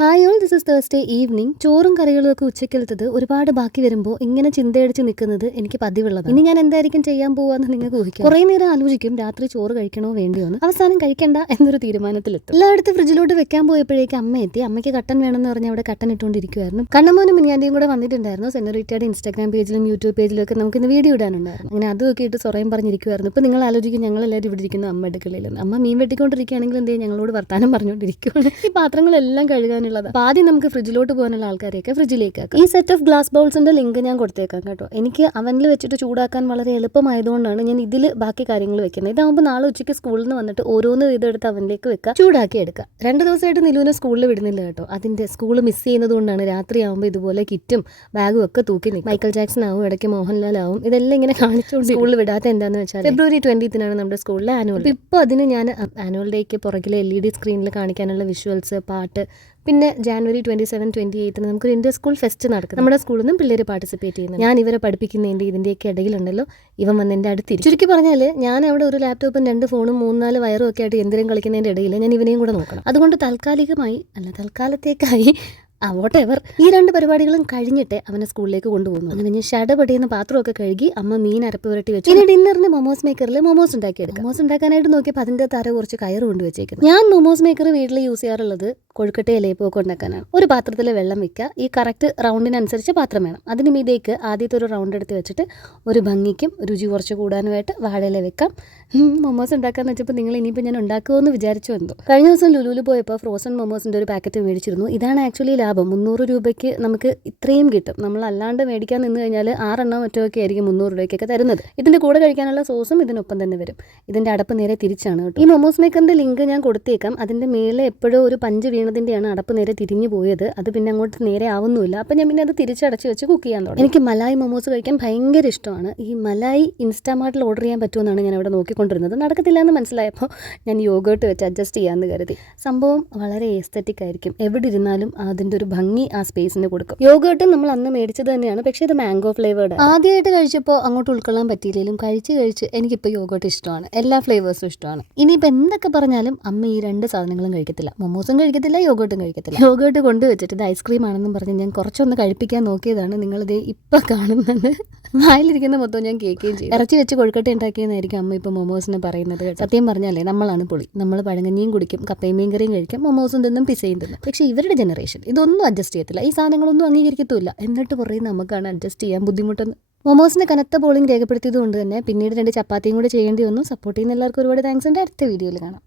Hi all, this is Thursday evening. ചോറും കറികളും ഉച്ചയ്ക്കെടുത്തത് ഒരുപാട് ബാക്കി വരുമ്പോൾ ഇങ്ങനെ ചിന്തയടിച്ച് നിൽക്കുന്നത് എനിക്ക് പതിവുള്ളതാണ്. ഇനി ഞാൻ എന്തായിരിക്കും ചെയ്യാൻ പോവാന്ന് നിങ്ങൾക്ക് ഊഹിക്കാം. കുറേ നേരം ആലോചിക്കും രാത്രി ചോറ് കഴിക്കണോ വേണ്ടിയോ എന്ന്. അവസാനം കഴിക്കണ്ട എന്നൊരു തീരുമാനത്തിലെത്തും. എല്ലായിടത്തും ഫ്രിഡ്ജിലോട്ട് വെക്കാൻ പോയപ്പോഴേക്കും അമ്മ എത്തി. അമ്മയ്ക്ക് കട്ടൻ വേണമെന്ന് പറഞ്ഞ് അവിടെ കട്ടൻ ഇട്ടുകൊണ്ടിരിക്കുവായിരുന്നു. കണ്ണമോനും മിനിയാൻ്റെയും കൂടെ വന്നിട്ടുണ്ടായിരുന്നു. സെന്നറിറ്റയുടെ ഇൻസ്റ്റാഗ്രാം പേജിലും യൂട്യൂബ് പേജിലും ഒക്കെ നമുക്ക് ഇന്ന് വീഡിയോ ഇടാനുണ്ടായിരുന്നു. അങ്ങനെ അതൊക്കെ ഇട്ട് സ്വയം പറഞ്ഞിരിക്കുവായിരുന്നു. ഇപ്പോൾ നിങ്ങൾ ആലോചിക്കും ഞങ്ങളെല്ലാവരും ഇവിടെ ഇരിക്കുന്നു അമ്മ അടുക്കളയിൽ. അമ്മ മീൻ വെട്ടിക്കൊണ്ടിരിക്കുകയാണെങ്കിൽ എന്തേ ഞങ്ങളോട് വർത്താനം പറഞ്ഞുകൊണ്ടിരിക്കുകയാണ്. ഈ പാത്രങ്ങളെല്ലാം കഴുകാൻ. ആദ്യം നമുക്ക് ഫ്രിഡ്ജിലോട്ട് പോകാനുള്ള ആൾക്കാരെയൊക്കെ ഫ്രിഡ്ജിലേക്ക് ആക്കാം. ഈ സെറ്റ് ഓഫ് ഗ്ലാസ് ബൗൾസിന്റെ ലിങ്ക് ഞാൻ കൊടുത്തേക്കാം കേട്ടോ. എനിക്ക് അവനിൽ വെച്ചിട്ട് ചൂടാക്കാൻ വളരെ എളുപ്പമായതുകൊണ്ടാണ് ഞാൻ ഇതിൽ ബാക്കി കാര്യങ്ങൾ വെക്കുന്നത്. ഇതാകുമ്പോൾ നാളെ ഉച്ചയ്ക്ക് സ്കൂളിൽ നിന്ന് വന്നിട്ട് ഓരോന്ന് ഇതെടുത്ത് അവനിലേക്ക് വെക്കുക, ചൂടാക്കി എടുക്കുക. 2 ദിവസമായിട്ട് നിലുവിനെ സ്കൂളിൽ വിടുന്നില്ല കേട്ടോ. അതിന്റെ സ്കൂൾ മിസ് ചെയ്യുന്നത് കൊണ്ടാണ് രാത്രിയാകുമ്പോൾ ഇതുപോലെ കിറ്റും ബാഗും ഒക്കെ തൂക്കി നിൽക്കും. മൈക്കൽ ജാക്സൺ ആവും, ഇടയ്ക്ക് മോഹൻലാൽ ആവും. ഇതെല്ലാം ഇങ്ങനെ കാണിച്ചുകൊണ്ട് സ്കൂളിൽ വിടാത്ത എന്താന്ന് വെച്ചാൽ ഫെബ്രുവരി 20 നമ്മുടെ സ്കൂളിലെ ആനുവൽ. ഇപ്പോൾ അതിന് ഞാൻ ആനുവൽ ഡേക്ക് പുറകിലെ LED സ്ക്രീനിൽ കാണിക്കാനുള്ള വിഷ്വൽസ്, പാട്ട്, പിന്നെ ജാനുവരി 27, 28 നമുക്കൊരു ഇന്റർ സ്കൂൾ ഫെസ്റ്റ് നടക്കും. നമ്മുടെ സ്കൂളിൽ നിന്നും പിള്ളേർ പാർട്ടിസിപ്പേറ്റ് ചെയ്യുന്നു. ഞാൻ ഇവരെ പഠിപ്പിക്കുന്നതിൻ്റെ ഇതിൻ്റെയൊക്കെ ഇടയിലുണ്ടല്ലോ ഇവൻ വന്ന് എൻ്റെ അടുത്തിരിക്കും. ചുരുക്കി പറഞ്ഞാൽ ഞാൻ അവിടെ ഒരു ലാപ്ടോപ്പും 2 ഫോണും 3-4 വയറും ഒക്കെ ആയിട്ട് എന്തിനും കളിക്കുന്നതിൻ്റെ ഇടയിൽ ഞാൻ ഇവനെയും കൂടെ നോക്കണം. അതുകൊണ്ട് തൽക്കാലത്തേക്കായി വോട്ടെവർ ഈ 2 പരിപാടികളും കഴിഞ്ഞിട്ട് അവനെ സ്കൂളിലേക്ക് കൊണ്ടുപോകുന്നു. അങ്ങനെ ഞാൻ ഷടപടിയുന്ന പാത്രമൊക്കെ കഴുകി അമ്മ മീൻ അരപ്പ് പുരട്ടി വെച്ചു. ഇനി ഡിന്നറിന് മൊമോസ് മേക്കറിൽ മൊമോസ് ഉണ്ടാക്കിയെടുക്കും. മൊമോസ് ഉണ്ടാക്കാനായിട്ട് നോക്കിയപ്പോൾ അതിൻ്റെ തര കുറച്ച് കയറ് കൊണ്ട് വെച്ചേക്കുന്നു. ഞാൻ മൊമോസ് മേക്കർ വീട്ടിൽ യൂസ് ചെയ്യാറുള്ളത് കൊഴുക്കട്ട ഇലയപ്പൊക്കെ ഉണ്ടാക്കാനാണ്. ഒരു പാത്രത്തിൽ വെള്ളം വെക്കുക. ഈ കറക്റ്റ് റൗണ്ടിനനുസരിച്ച് പാത്രം വേണം. അതിന് മീതേക്ക് ആദ്യത്തെ ഒരു റൗണ്ട് എടുത്ത് വെച്ചിട്ട് ഒരു ഭംഗിക്കും രുചി കുറച്ച് കൂടാനുമായിട്ട് വാഴയില വെക്കാം. മൊമോസ് ഉണ്ടാക്കാന്ന് വെച്ചപ്പോൾ നിങ്ങൾ ഇനിയിപ്പോൾ ഞാൻ ഉണ്ടാക്കുമെന്ന് വിചാരിച്ചു എന്തോ. കഴിഞ്ഞ ദിവസം ലുലുവിൽ പോയപ്പോൾ ഫ്രോസൺ മൊമോസിൻ്റെ ഒരു പാക്കറ്റ് മേടിച്ചിരുന്നു. ഇതാണ് ആക്ച്വലി ലാഭം. 300 രൂപയ്ക്ക് നമുക്ക് ഇത്രയും കിട്ടും. നമ്മൾ അല്ലാണ്ട് മേടിക്കാൻ നിന്ന് കഴിഞ്ഞാൽ 6 എണ്ണം മറ്റൊക്കെ ആയിരിക്കും 300 രൂപയ്ക്കൊക്കെ തരുന്നത്. ഇതിൻ്റെ കൂടെ കഴിക്കാനുള്ള സോസും ഇതിനൊപ്പം തന്നെ വരും. ഇതിൻ്റെ അടപ്പ് നേരെ തിരിച്ചാണ് കേട്ടോ. ഈ മൊമോസ് മേക്കറിൻ്റെ ലിങ്ക് ഞാൻ കൊടുത്തേക്കാം. അതിൻ്റെ മേലെ എപ്പോഴും ഒരു പഞ്ച് വീണതിൻ്റെയാണ് അടപ്പ് നേരെ തിരിഞ്ഞു പോയത്. അത് പിന്നെ അങ്ങോട്ട് നേരെ ആവുന്നില്ല. അപ്പം ഞാൻ പിന്നെ അത് തിരിച്ചടച്ച് വെച്ച് കുക്ക് ചെയ്യാൻ തുടങ്ങി. എനിക്ക് മലായി മൊമോസ് കഴിക്കാൻ ഭയങ്കര ഇഷ്ടമാണ്. ഈ മലായി ഇൻസ്റ്റാമാർട്ടിൽ ഓർഡർ ചെയ്യാൻ പറ്റുമെന്നാണ് ഞാൻ അവിടെ നോക്കിക്കൊണ്ടിരുന്നത്. നടക്കത്തില്ല എന്ന് മനസ്സിലായപ്പോൾ ഞാൻ യോഗേർട്ട് വെച്ച് അഡ്ജസ്റ്റ് ചെയ്യാമെന്ന് കരുതി. സംഭവം വളരെ എസ്തെറ്റിക് ആയിരിക്കും. എവിടെ ഇരുന്നാലും അതിൻ്റെ ഒരു ഭംഗി ആ സ്പേസിന് കൊടുക്കും. യോഗേർട്ട് നമ്മൾ അന്ന് മേടിച്ചത് തന്നെയാണ്, പക്ഷേ ഇത് മാംഗോ ഫ്ലേവേർഡ്. ആദ്യമായിട്ട് കഴിച്ചപ്പോൾ അങ്ങോട്ട് ഉൾക്കൊള്ളാൻ പറ്റിയില്ലെങ്കിലും കഴിച്ച് എനിക്കിപ്പോൾ യോഗേർട്ട് ഇഷ്ടമാണ്. എല്ലാ ഫ്ലേവേഴ്സും ഇഷ്ടമാണ്. ഇനിയിപ്പോൾ എന്തൊക്കെ പറഞ്ഞാലും അമ്മ ഈ 2 സാധനങ്ങളും കഴിക്കത്തില്ല. മൊമോസും കഴിക്കത്തില്ല, യോഗേർട്ടും കഴിക്കത്തില്ല. യോഗേർട്ട് കൊണ്ടുവച്ചിട്ട് ഇത് ഐസ്ക്രീം ആണെന്നും പറഞ്ഞ് ഞാൻ കുറച്ചൊന്ന് കഴിപ്പിക്കാൻ നോക്കിയതാണ്. നിങ്ങളിത് ഇപ്പം കാണുന്നത്. വായിലിരിക്കുന്ന മൊത്തം ഞാൻ കേൾക്കുകയും ചെയ്യും. ഇറച്ചി വെച്ച് കൊഴുക്കട്ട ഉണ്ടാക്കിയെന്നായിരിക്കും അമ്മ ഇപ്പോൾ മൊമോസിനെ പറയുന്നത്. സത്യം പറഞ്ഞാലേ നമ്മളാണ് പൊളി. നമ്മൾ പഴങ്കഞ്ഞിയും കുടിക്കും, കപ്പയും മീൻ കറിയും കഴിക്കും, മൊമോസും തിന്നും പിസയും തിന്നും. പക്ഷേ ഇവരുടെ ജനറേഷൻ ഇതൊന്നും അഡ്ജസ്റ്റ് ചെയ്യത്തില്ല. ഈ സാധനങ്ങളൊന്നും അംഗീകരിക്കത്തുമില്ല. എന്നിട്ട് പറയും നമുക്കാണ് അഡ്ജസ്റ്റ് ചെയ്യാൻ ബുദ്ധിമുട്ടെന്ന്. മൊമോസിന് കനത്ത ബോളിംഗ് രേഖപ്പെടുത്തിയത് കൊണ്ട് തന്നെ പിന്നീട് 2 ചപ്പാത്തിയും കൂടെ ചെയ്യേണ്ടി വന്നു. സപ്പോർട്ട് ചെയ്യുന്ന എല്ലാവർക്കും ഒരുപാട് താങ്ക്സ് ഉണ്ട്. അടുത്ത വീഡിയോയിൽ കാണാം.